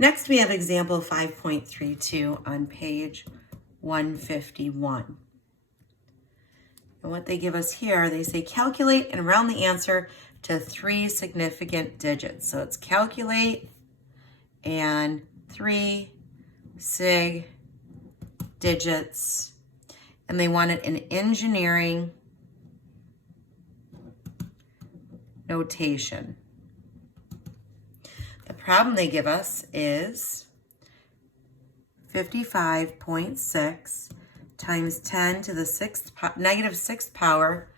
Next, we have example 5.32 on page 151. And what they give us here, they say calculate and round the answer to 3 significant digits. So it's calculate and 3 sig digits. And they want it in engineering notation. The problem they give us is 55.6 times 10 to the negative sixth power,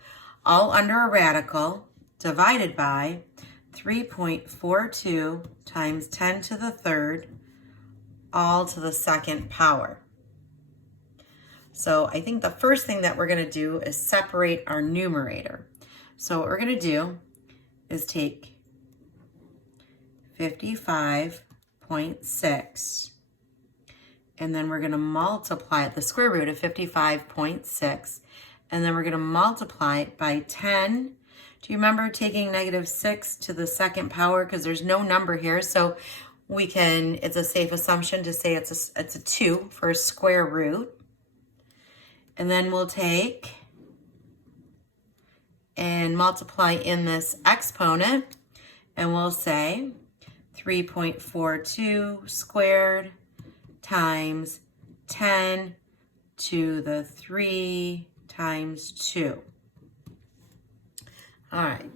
all under a radical, divided by 3.42 times 10 to the third, all to the second power. So I think the first thing that we're going to do is separate our numerator. So what we're going to do is take 55.6 and then we're going to multiply it, the square root of 55.6, and then we're going to multiply it by 10. Do you remember taking negative 6 to the second power? Because there's no number here, so we can, it's a safe assumption to say it's a 2 for a square root. And then we'll take and multiply in this exponent, and we'll say 3.42 squared times 10 to the 3 times 2. All right.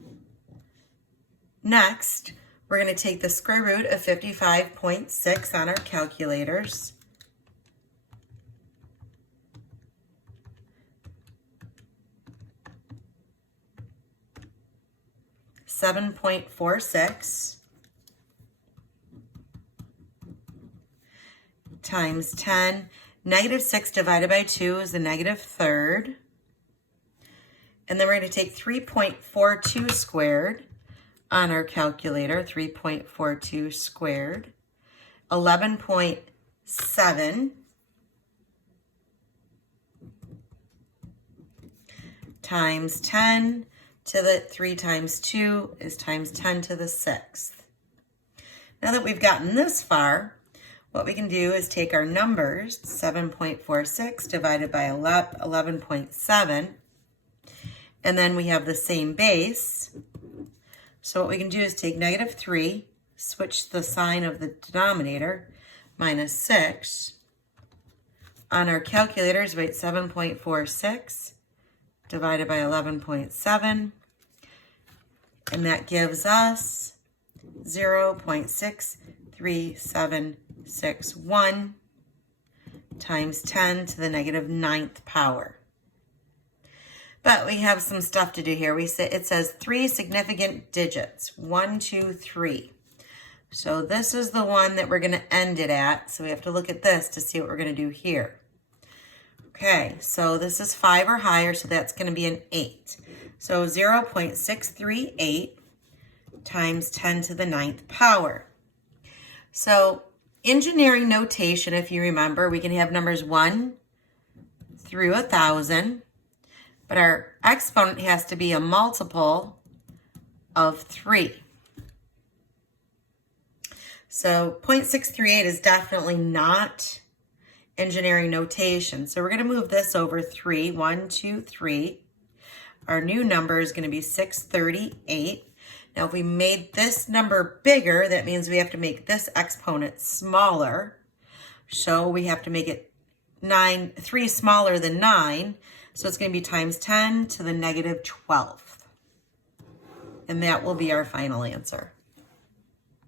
Next, we're going to take the square root of 55.6 on our calculators. $7.46 times 10. Negative 6 divided by 2 is a negative third. And then we're going to take 3.42 squared on our calculator. 3.42 squared. 11.7 times 10 to the 3 times 2 is times 10 to the 6th. Now that we've gotten this far, what we can do is take our numbers, 7.46 divided by 11.7, and then we have the same base. So what we can do is take negative 3, switch the sign of the denominator, minus 6. On our calculators, write 7.46 divided by 11.7, and that gives us 0.63761 times 10 to the negative 9th power. But we have some stuff to do here. It says 3 significant digits, 1, 2, 3. So this is the one that we're going to end it at. So we have to look at this to see what we're going to do here. Okay, so this is 5 or higher, so that's going to be an 8. So 0.638 times 10 to the 9th power. So engineering notation, if you remember, we can have numbers 1 through 1,000, but our exponent has to be a multiple of 3. So 0.638 is definitely not engineering notation. So we're going to move this over 3, 1, 2, 3. Our new number is going to be 638. Now, if we made this number bigger, that means we have to make this exponent smaller. So we have to make it 3 smaller than 9. So it's going to be times 10 to the negative 12th. And that will be our final answer.